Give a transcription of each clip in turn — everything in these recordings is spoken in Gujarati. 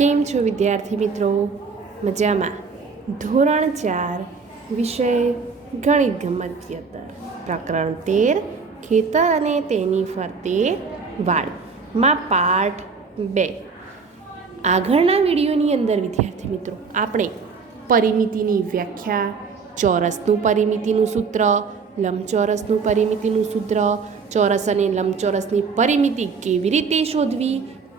કેમ છો વિદ્યાર્થી મિત્રો? મજામાં? ધોરણ 4 વિષય ગણિત ગમ્મતિયતર પ્રકરણ 13 ખેતર અને તેની ફરતે વાડ પાઠ 2. આગળના વિડીયોની અંદર વિદ્યાર્થી મિત્રો આપણે પરિમિતિની વ્યાખ્યા, ચોરસનું પરિમિતિનું સૂત્ર, લંબચોરસનું પરિમિતિનું સૂત્ર, ચોરસ અને લંબચોરસની પરિમિતિ કેવી રીતે શોધવી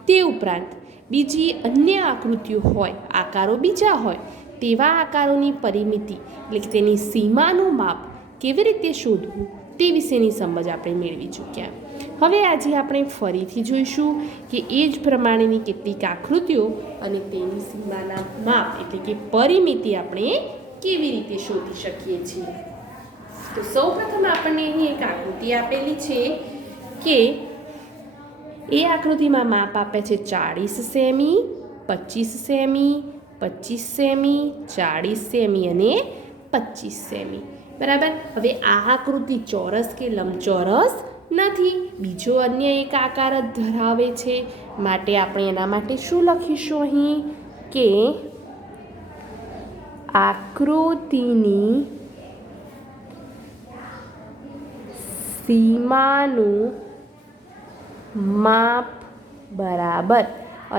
તે ઉપરાંત બીજી અન્ય આકૃતિઓ હોય, આકારો બીજા હોય તેવા આકારોની પરિમિતિ એટલે કે તેની સીમાનું માપ કેવી રીતે શોધવું તે વિશેની સમજ આપણે મેળવી ચૂક્યા. હવે આજે આપણે ફરીથી જોઈશું કે એ જ પ્રમાણેની કેટલીક આકૃતિઓ અને તેની સીમાના માપ એટલે કે પરિમિતિ આપણે કેવી રીતે શોધી શકીએ છીએ. તો સૌપ્રથમ આપણને અહીં એક આકૃતિ આપેલી છે કે એ આકૃતિમાં માપ આપે છે 40 સેમી, 25 સેમી, 25 સેમી, 40 સેમી અને 25 સેમી. બરાબર. હવે આ આકૃતિ ચોરસ કે લંબચોરસ નથી, બીજો અન્ય એક આકાર જ ધરાવે છે. માટે આપણે એના માટે શું લખીશું અહીં કે આકૃતિની સીમાનું માપ બરાબર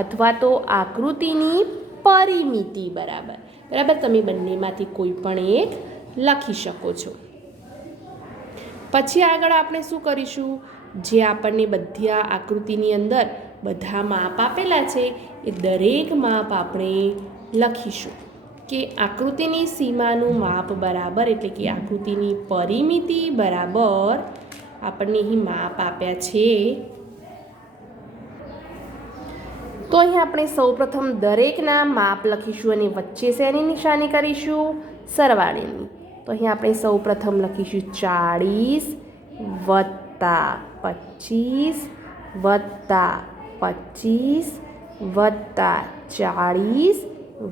અથવા તો આકૃતિની પરિમિતિ બરાબર. બરાબર, તમે બંનેમાંથી કોઈ પણ એક લખી શકો છો. પછી આગળ આપણે શું કરીશું, જે આપણને બધી આ આકૃતિની અંદર બધા માપ આપેલા છે એ દરેક માપ આપણે લખીશું કે આકૃતિની સીમાનું માપ બરાબર એટલે કે આકૃતિની પરિમિતિ બરાબર આપણને અહીં માપ આપ્યા છે. તો અહીં આપણે સૌપ્રથમ દરેકના માપ લખીશું અને વચ્ચે શેની નિશાની કરીશું? સરવાળેની. તો અહીં આપણે સૌપ્રથમ લખીશું 40 વત્તા 25 વત્તા 25 વત્તા 40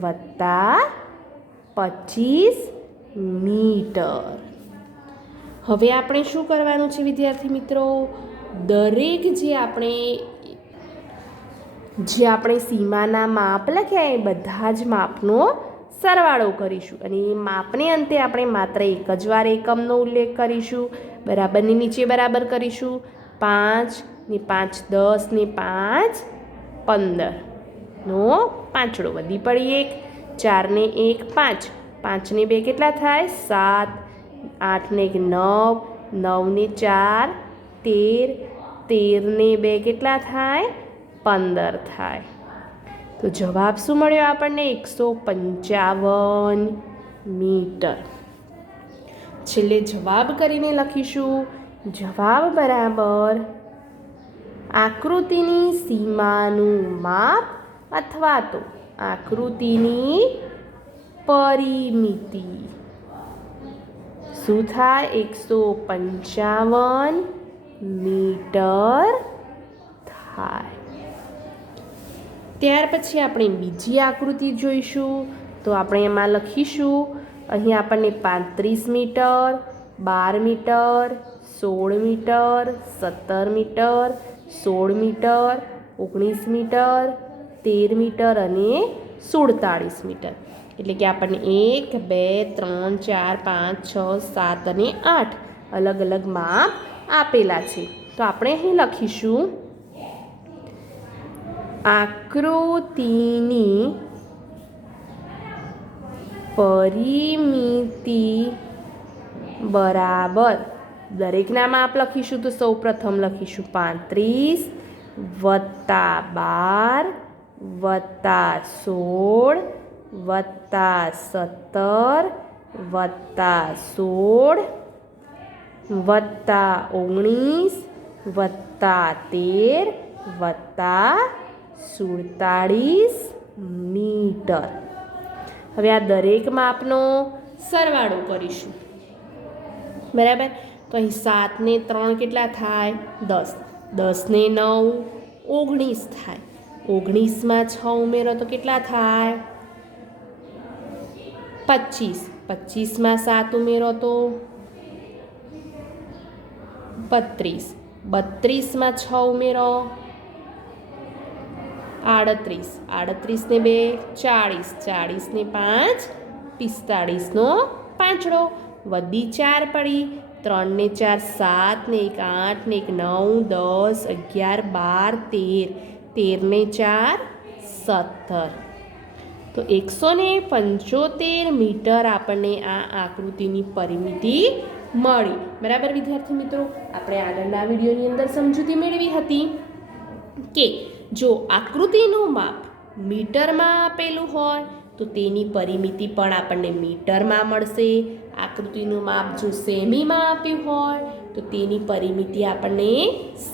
વત્તા 25 મીટર. હવે આપણે શું કરવાનું છે વિદ્યાર્થી મિત્રો? દરેક જે આપણે સીમાના માપ લખ્યા એ બધા જ માપનો સરવાળો કરીશું અને એ માપને અંતે આપણે માત્ર એક જ વાર એકમનો ઉલ્લેખ કરીશું. બરાબરની નીચે બરાબર કરીશું. 5 ને 5 10 ને 5 15 નો પાંચડો વધી પડી 1, 4 ને 1 5, 5 ને 2 કેટલા થાય? 7, 8 ને 1 9, 9 ને 4 13, 13 ને 2 કેટલા થાય? 15 થાય. તો જવાબ શું મળ્યો આપણને? 155 મીટર. છેલ્લે જવાબ કરીને લખીશું. જવાબ બરાબર આકૃતિની સીમાનું માપ અથવા તો આકૃતિની પરિમિતિ શું થાય? 155 મીટર થાય. ત્યાર પછી આપણે બીજી આકૃતિ જોઈશું. તો આપણે એમાં લખીશું અહીં આપણને 35 metre, 12 metre, 16 metre, 17 metre, 16 metre, 19 metre, 13 metre અને 47 મીટર. એટલે કે આપણને 1 2 3 4 5 6 7 અને 8 અલગ અલગ માપ આપેલા છે. તો આપણે અહીં લખીશું આકૃતિની પરિમિતિ બરાબર દરેકના માપ લખીશું. તો સૌપ્રથમ લખીશું 35 વત્તા 12 વત્તા 16 વત્તા 17 વત્તા 16 વત્તા 19 વત્તા 13 વત્તા 47 મીટર. હવે આ દરેક માપનો સરવાળો કરીશું. બરાબર. તો અહીં 7 ને 3 કેટલા થાય? 10, 10 ને 9 19 થાય. 19માં 6 ઉમેરો તો કેટલા થાય? 25, 25માં 7 ઉમેરો તો 32, 32માં 6 ઉમેરો 38, 38 ને 2 40, 40 ને 5 45 નો પાંચડો, વધી 4 પડી, 3 ને 4 7 ને 1 8 ને 1 9 10 11 12 13 ને 4 17. તો 175 મીટર આપણને આ આકૃતિની પરિમિતિ મળી. બરાબર વિદ્યાર્થી મિત્રો, આપણે આગળના વિડીયોની અંદર સમજૂતી મેળવી હતી કે જો આકૃતિનું માપ મીટરમાં આપેલું હોય તો તેની પરિમિતિ પણ આપણને મીટરમાં મળશે. આકૃતિનું માપ જો સેમીમાં આપ્યું હોય તો તેની પરિમિતિ આપણને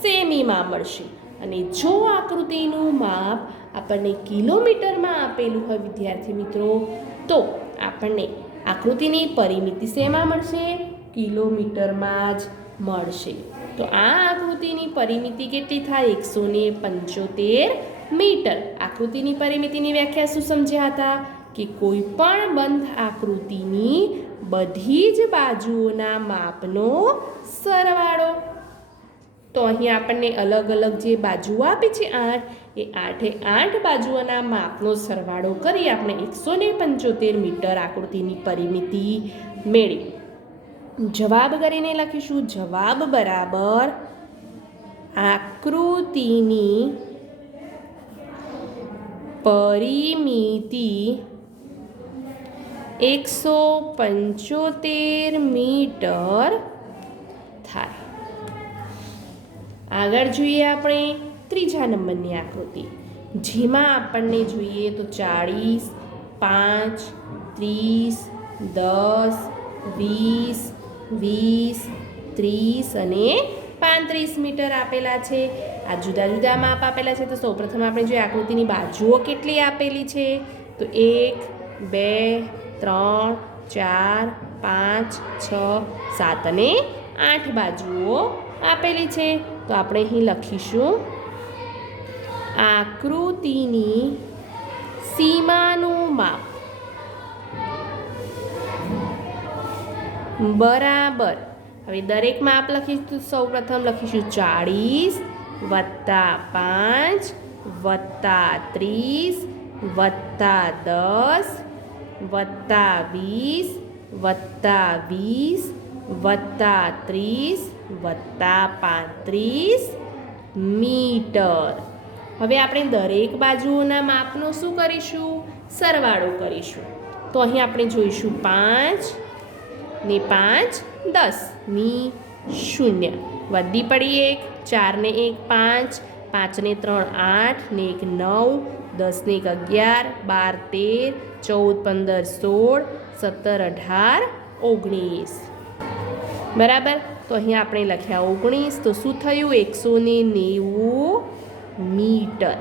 સેમીમાં મળશે. અને જો આકૃતિનું માપ આપણને કિલોમીટરમાં આપેલું હોય વિદ્યાર્થી મિત્રો, તો આપણને આકૃતિની પરિમિતિ શેમાં મળશે? કિલોમીટરમાં જ મળશે. તો આ આકૃતિની પરિમિતિ કેટલી થાય? 175 મીટર. આકૃતિની પરિમિતિની વ્યાખ્યા શું સમજ્યા હતા? કે કોઈ પણ બંધ આકૃતિની બધી જ બાજુઓના માપનો સરવાળો. તો અહીં આપણને અલગ અલગ જે બાજુઓ આપી છે 8, એ 8 બાજુઓના માપનો સરવાળો કરી આપણે 175 મીટર આકૃતિની પરિમિતિ મેળવી. જવાબ કરીને લખીશું. જવાબ બરાબર આકૃતિની પરિમિતિ 175 મીટર થાય. આગળ જોઈએ આપણે ત્રીજા નંબરની આકૃતિ, જેમાં આપણને જોઈએ તો 40, 5, 30, 10, 20, 30 અને 35 મીટર આપેલા છે. આ જુદા જુદા માપ આપેલા છે. તો સૌપ્રથમ આપણે જોઈએ આકૃતિની બાજુઓ કેટલી આપેલી છે. તો 1, 2, 3, 4, 5, 6, 7 અને 8 બાજુઓ આપેલી છે. તો આપણે અહીં લખીશું આકૃતિની સીમાનું માપ બરાબર. હવે દરેક માપ લખીશું. સૌપ્રથમ લખીશું 40 વત્તા 5 વત્તા 30 વત્તા 10 વત્તા 20 વત્તા 20 વત્તા 30 વત્તા 35 મીટર. હવે આપણે દરેક બાજુઓના માપનો શું કરીશું? સરવાળો કરીશું. તો અહીં આપણે જોઈશું 5 ને 5 10 ની 0, વધી પડી 1, 4 ને 1 5, 5 ને 3 8 ને 1 9, 10 ને 1 11, 12 13 14 15 16 17 18 બરાબર. તો અહીં આપણે લખ્યા 19. તો શું થયું? 190 મીટર.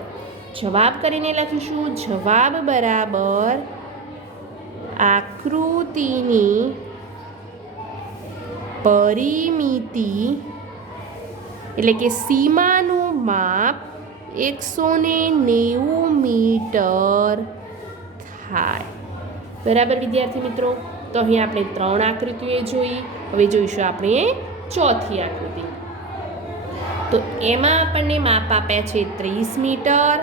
જવાબ કરીને લખીશું. જવાબ બરાબર આકૃતિની પરિમિતિ એટલે કે સીમાનું માપ 190 મીટર થાય. બરાબર વિદ્યાર્થી મિત્રો. તો અહીં આપણે 3 આકૃતિઓ જોઈ. હવે જોઈશું આપણે ચોથી આકૃતિ. તો એમાં આપણને માપ આપ્યા છે 30 મીટર,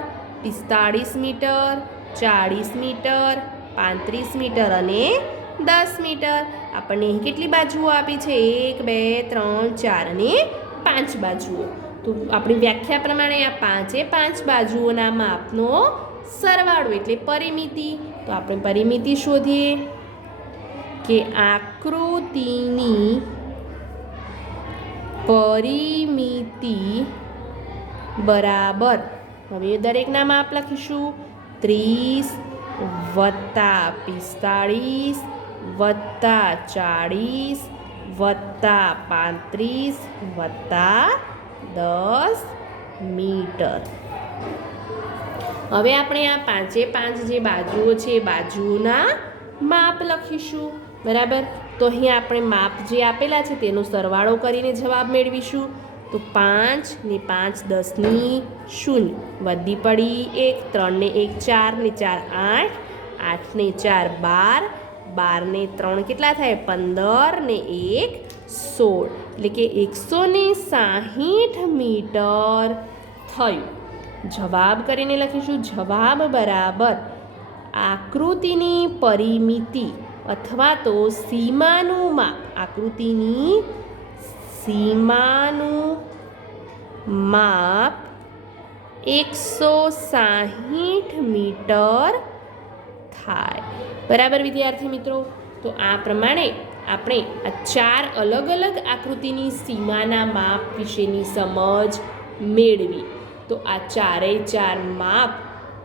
45 મીટર, 40 મીટર, 35 મીટર અને 10 મીટર. આપણને અહીં કેટલી બાજુઓ આપી છે? 1 2 3 4 અને 5 બાજુઓ. તો આપણી વ્યાખ્યા પ્રમાણે આ 5 બાજુઓના માપનો સરવાળો એટલે પરિમિતિ. તો આપણે પરિમિતિ શોધીએ કે આકૃતિની પરિમિતિ બરાબર. હવે દરેકના માપ લખીશું. 30 વત્તા 45 વત્તા 40 વત્તા 35 વત્તા 10 મીટર. હવે આપણે આ 5 જે બાજુઓ છે એ બાજુઓના માપ લખીશું. બરાબર. તો અહીં આપણે માપ જે આપેલા છે તેનો સરવાળો કરીને જવાબ મેળવીશું. તો 5 ને 5 10 ની 0, વધી પડી 1, 3 ને 1 4 ને 4 8, 8 ને 4 12, 12 ને 3 કેટલા થાય? 15 ને 1 16, એટલે કે 160 મીટર થયું. જવાબ કરીને લખીશું જવાબ બરાબર આકૃતિની પરિમિતિ અથવા તો સીમાનું માપ, આકૃતિની સીમાનું માપ 160 મીટર થાય. બરાબર વિદ્યાર્થી મિત્રો, તો આ પ્રમાણે આપણે આ 4 અલગ અલગ આકૃતિની સીમાના માપ વિશેની સમજ મેળવી. તો આ 4 માપ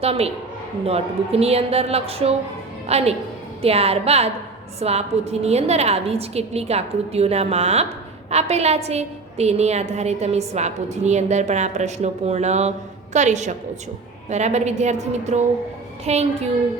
તમે નોટબુકની અંદર લખશો અને ત્યારબાદ સ્વાપોથીની અંદર આવી જ કેટલીક આકૃતિઓના માપ આપેલા છે તેને આધારે તમે સ્વાપોથીની અંદર પણ આ પ્રશ્નો પૂર્ણ કરી શકો છો. બરાબર વિદ્યાર્થી મિત્રો, થેન્ક યુ.